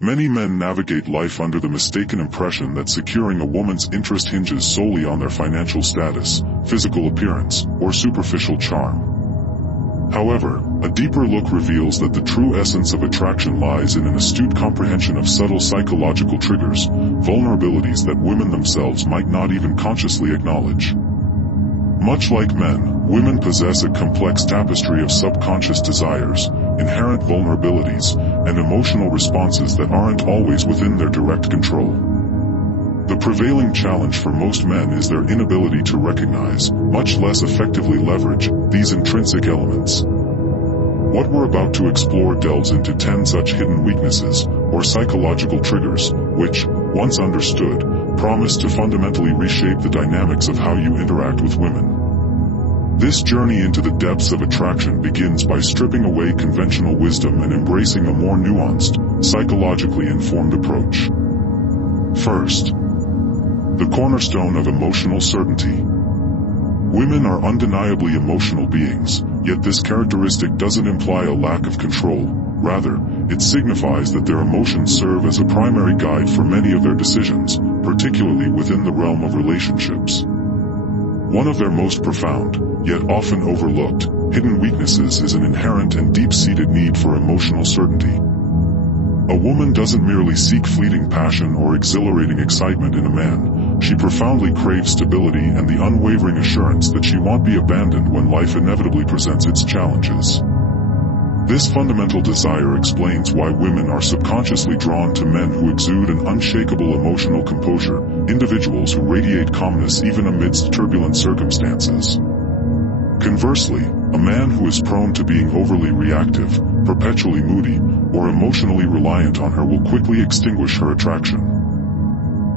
Many men navigate life under the mistaken impression that securing a woman's interest hinges solely on their financial status, physical appearance, or superficial charm. However, a deeper look reveals that the true essence of attraction lies in an astute comprehension of subtle psychological triggers, vulnerabilities that women themselves might not even consciously acknowledge. Much like men, women possess a complex tapestry of subconscious desires, inherent vulnerabilities, and emotional responses that aren't always within their direct control. The prevailing challenge for most men is their inability to recognize, much less effectively leverage, these intrinsic elements. What we're about to explore delves into 10 such hidden weaknesses, or psychological triggers, which, once understood, promise to fundamentally reshape the dynamics of how you interact with women. This journey into the depths of attraction begins by stripping away conventional wisdom and embracing a more nuanced, psychologically informed approach. First, the cornerstone of emotional certainty. Women are undeniably emotional beings, yet this characteristic doesn't imply a lack of control. Rather, it signifies that their emotions serve as a primary guide for many of their decisions, particularly within the realm of relationships. One of their most profound, yet often overlooked, hidden weaknesses is an inherent and deep-seated need for emotional certainty. A woman doesn't merely seek fleeting passion or exhilarating excitement in a man, she profoundly craves stability and the unwavering assurance that she won't be abandoned when life inevitably presents its challenges. This fundamental desire explains why women are subconsciously drawn to men who exude an unshakable emotional composure, individuals who radiate calmness even amidst turbulent circumstances. Conversely, a man who is prone to being overly reactive, perpetually moody, or emotionally reliant on her will quickly extinguish her attraction.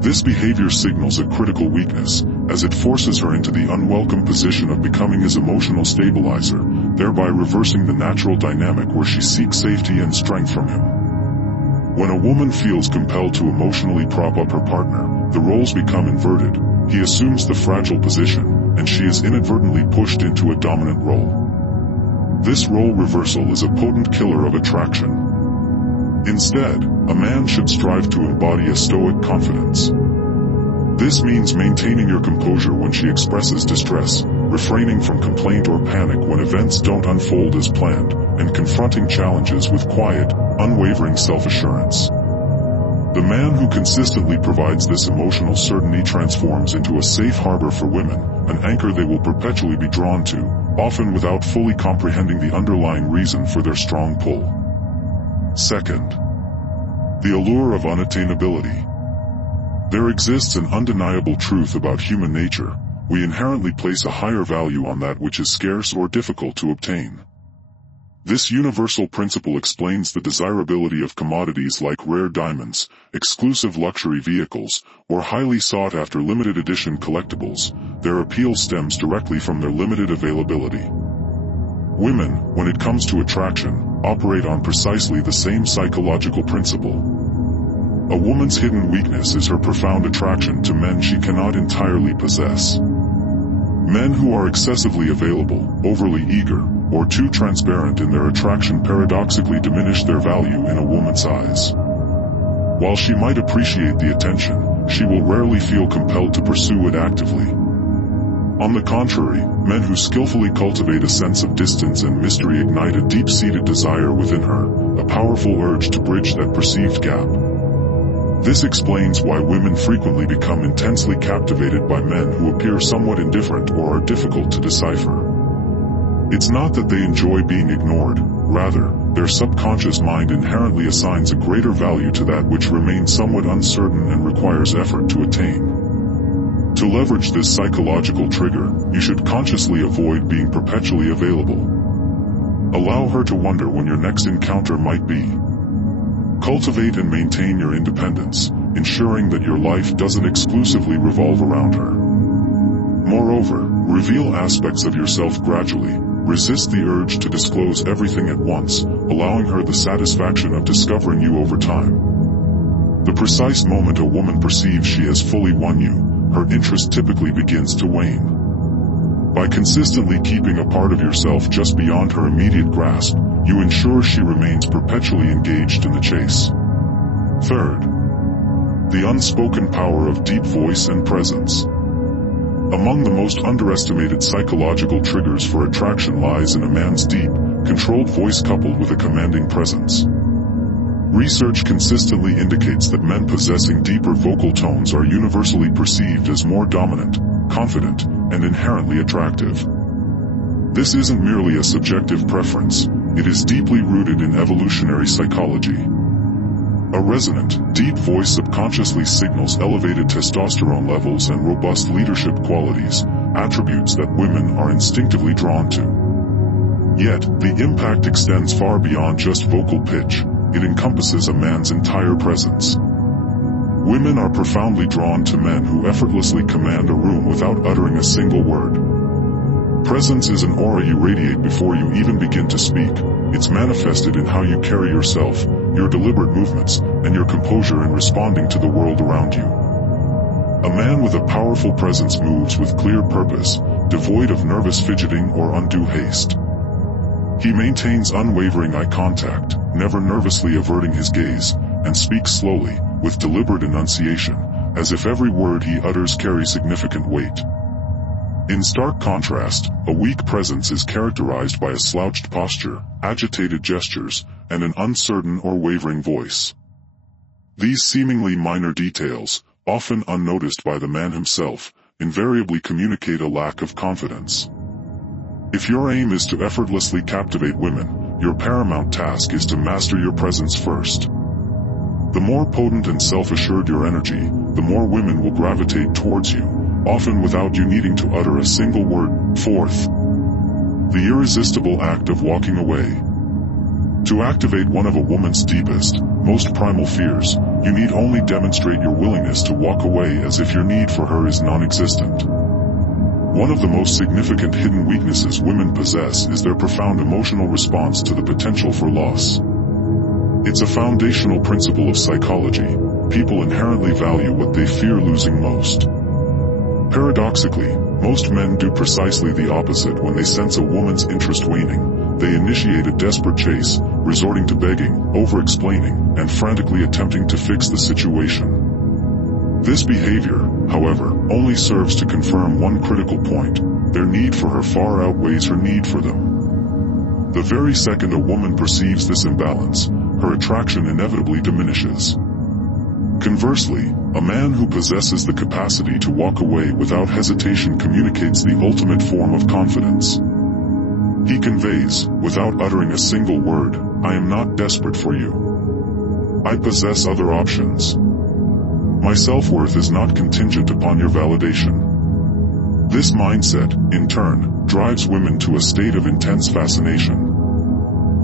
This behavior signals a critical weakness, as it forces her into the unwelcome position of becoming his emotional stabilizer, thereby reversing the natural dynamic where she seeks safety and strength from him. When a woman feels compelled to emotionally prop up her partner, the roles become inverted. He assumes the fragile position, and she is inadvertently pushed into a dominant role. This role reversal is a potent killer of attraction. Instead, a man should strive to embody a stoic confidence. This means maintaining your composure when she expresses distress, refraining from complaint or panic when events don't unfold as planned, and confronting challenges with quiet, unwavering self-assurance. The man who consistently provides this emotional certainty transforms into a safe harbor for women, an anchor they will perpetually be drawn to, often without fully comprehending the underlying reason for their strong pull. Second, the allure of unattainability. There exists an undeniable truth about human nature. We inherently place a higher value on that which is scarce or difficult to obtain. This universal principle explains the desirability of commodities like rare diamonds, exclusive luxury vehicles, or highly sought-after limited edition collectibles. Their appeal stems directly from their limited availability. Women, when it comes to attraction, operate on precisely the same psychological principle. A woman's hidden weakness is her profound attraction to men she cannot entirely possess. Men who are excessively available, overly eager, or too transparent in their attraction paradoxically diminish their value in a woman's eyes. While she might appreciate the attention, she will rarely feel compelled to pursue it actively. On the contrary, men who skillfully cultivate a sense of distance and mystery ignite a deep-seated desire within her, a powerful urge to bridge that perceived gap. This explains why women frequently become intensely captivated by men who appear somewhat indifferent or are difficult to decipher. It's not that they enjoy being ignored, rather, their subconscious mind inherently assigns a greater value to that which remains somewhat uncertain and requires effort to attain. To leverage this psychological trigger, you should consciously avoid being perpetually available. Allow her to wonder when your next encounter might be. Cultivate and maintain your independence, ensuring that your life doesn't exclusively revolve around her. Moreover, reveal aspects of yourself gradually. Resist the urge to disclose everything at once, allowing her the satisfaction of discovering you over time. The precise moment a woman perceives she has fully won you, her interest typically begins to wane. By consistently keeping a part of yourself just beyond her immediate grasp, you ensure she remains perpetually engaged in the chase. Third, the unspoken power of deep voice and presence. Among the most underestimated psychological triggers for attraction lies in a man's deep, controlled voice coupled with a commanding presence. Research consistently indicates that men possessing deeper vocal tones are universally perceived as more dominant, confident, and inherently attractive. This isn't merely a subjective preference, it is deeply rooted in evolutionary psychology. A resonant, deep voice subconsciously signals elevated testosterone levels and robust leadership qualities, attributes that women are instinctively drawn to. Yet, the impact extends far beyond just vocal pitch. It encompasses a man's entire presence. Women are profoundly drawn to men who effortlessly command a room without uttering a single word. Presence is an aura you radiate before you even begin to speak. It's manifested in how you carry yourself, your deliberate movements, and your composure in responding to the world around you. A man with a powerful presence moves with clear purpose, devoid of nervous fidgeting or undue haste. He maintains unwavering eye contact, never nervously averting his gaze, and speaks slowly, with deliberate enunciation, as if every word he utters carries significant weight. In stark contrast, a weak presence is characterized by a slouched posture, agitated gestures, and an uncertain or wavering voice. These seemingly minor details, often unnoticed by the man himself, invariably communicate a lack of confidence. If your aim is to effortlessly captivate women, your paramount task is to master your presence first. The more potent and self-assured your energy, the more women will gravitate towards you, often without you needing to utter a single word. Fourth, the irresistible act of walking away. To activate one of a woman's deepest, most primal fears, you need only demonstrate your willingness to walk away as if your need for her is non-existent. One of the most significant hidden weaknesses women possess is their profound emotional response to the potential for loss. It's a foundational principle of psychology. People inherently value what they fear losing most. Paradoxically, most men do precisely the opposite when they sense a woman's interest waning. They initiate a desperate chase, resorting to begging, over-explaining, and frantically attempting to fix the situation. This behavior, however, only serves to confirm one critical point: their need for her far outweighs her need for them. The very second a woman perceives this imbalance, her attraction inevitably diminishes. Conversely, a man who possesses the capacity to walk away without hesitation communicates the ultimate form of confidence. He conveys, without uttering a single word, "I am not desperate for you. I possess other options. My self-worth is not contingent upon your validation." This mindset, in turn, drives women to a state of intense fascination.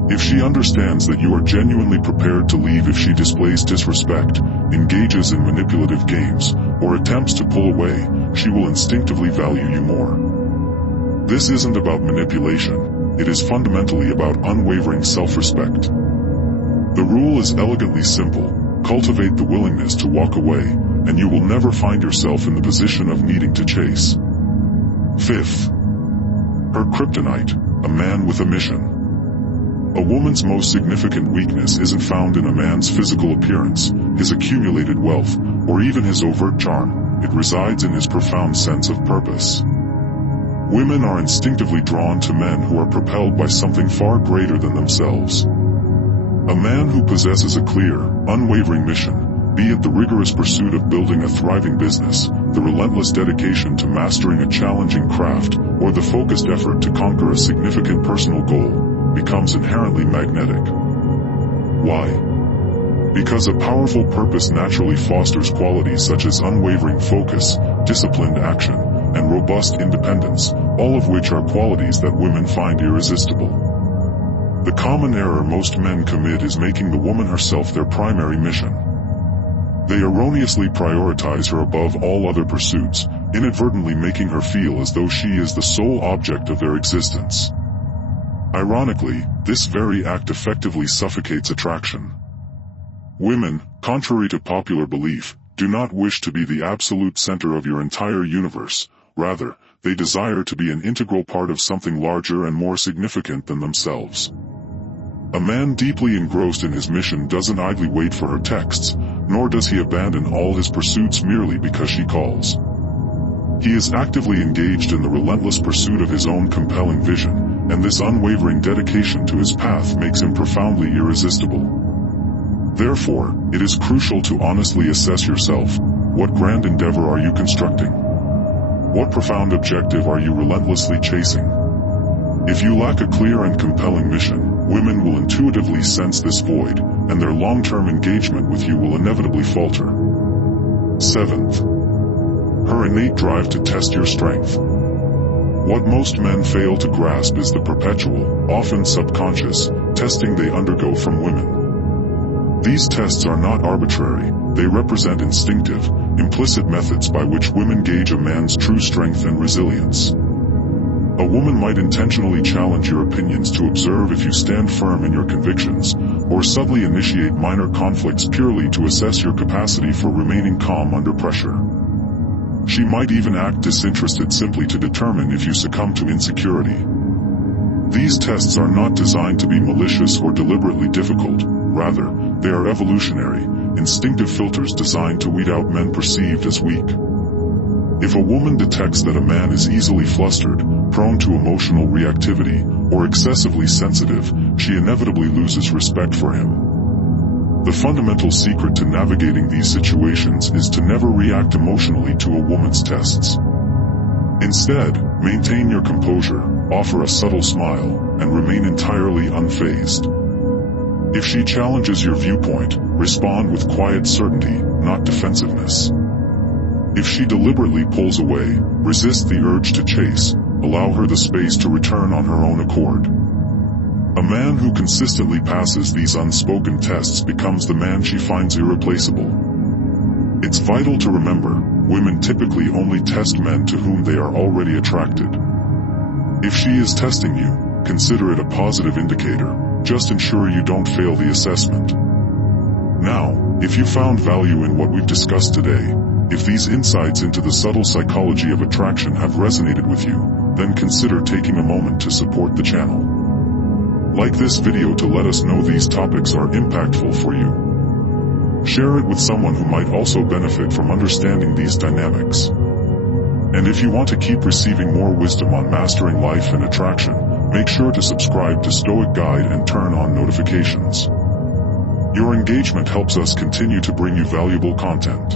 If she understands that you are genuinely prepared to leave if she displays disrespect, engages in manipulative games, or attempts to pull away, she will instinctively value you more. This isn't about manipulation, it is fundamentally about unwavering self-respect. The rule is elegantly simple: cultivate the willingness to walk away, and you will never find yourself in the position of needing to chase. Fifth, her kryptonite, a man with a mission. A woman's most significant weakness isn't found in a man's physical appearance, his accumulated wealth, or even his overt charm. It resides in his profound sense of purpose. Women are instinctively drawn to men who are propelled by something far greater than themselves. A man who possesses a clear, unwavering mission, be it the rigorous pursuit of building a thriving business, the relentless dedication to mastering a challenging craft, or the focused effort to conquer a significant personal goal, becomes inherently magnetic. Why? Because a powerful purpose naturally fosters qualities such as unwavering focus, disciplined action, and robust independence, all of which are qualities that women find irresistible. The common error most men commit is making the woman herself their primary mission. They erroneously prioritize her above all other pursuits, inadvertently making her feel as though she is the sole object of their existence. Ironically, this very act effectively suffocates attraction. Women, contrary to popular belief, do not wish to be the absolute center of your entire universe. Rather, they desire to be an integral part of something larger and more significant than themselves. A man deeply engrossed in his mission doesn't idly wait for her texts, nor does he abandon all his pursuits merely because she calls. He is actively engaged in the relentless pursuit of his own compelling vision, and this unwavering dedication to his path makes him profoundly irresistible. Therefore, it is crucial to honestly assess yourself. What grand endeavor are you constructing? What profound objective are you relentlessly chasing? If you lack a clear and compelling mission, women will intuitively sense this void, and their long-term engagement with you will inevitably falter. 7th, her innate drive to test your strength. What most men fail to grasp is the perpetual, often subconscious, testing they undergo from women. These tests are not arbitrary, they represent instinctive, implicit methods by which women gauge a man's true strength and resilience. A woman might intentionally challenge your opinions to observe if you stand firm in your convictions, or subtly initiate minor conflicts purely to assess your capacity for remaining calm under pressure. She might even act disinterested simply to determine if you succumb to insecurity. These tests are not designed to be malicious or deliberately difficult, rather, they are evolutionary, instinctive filters designed to weed out men perceived as weak. If a woman detects that a man is easily flustered, prone to emotional reactivity, or excessively sensitive, she inevitably loses respect for him. The fundamental secret to navigating these situations is to never react emotionally to a woman's tests. Instead, maintain your composure, offer a subtle smile, and remain entirely unfazed. If she challenges your viewpoint, respond with quiet certainty, not defensiveness. If she deliberately pulls away, resist the urge to chase, allow her the space to return on her own accord. A man who consistently passes these unspoken tests becomes the man she finds irreplaceable. It's vital to remember, women typically only test men to whom they are already attracted. If she is testing you, consider it a positive indicator. Just ensure you don't fail the assessment. Now, if you found value in what we've discussed today, if these insights into the subtle psychology of attraction have resonated with you, then consider taking a moment to support the channel. Like this video to let us know these topics are impactful for you. Share it with someone who might also benefit from understanding these dynamics. And if you want to keep receiving more wisdom on mastering life and attraction, make sure to subscribe to Stoic Guide and turn on notifications. Your engagement helps us continue to bring you valuable content.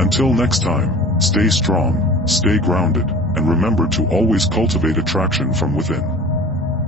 Until next time, stay strong, stay grounded, and remember to always cultivate attraction from within.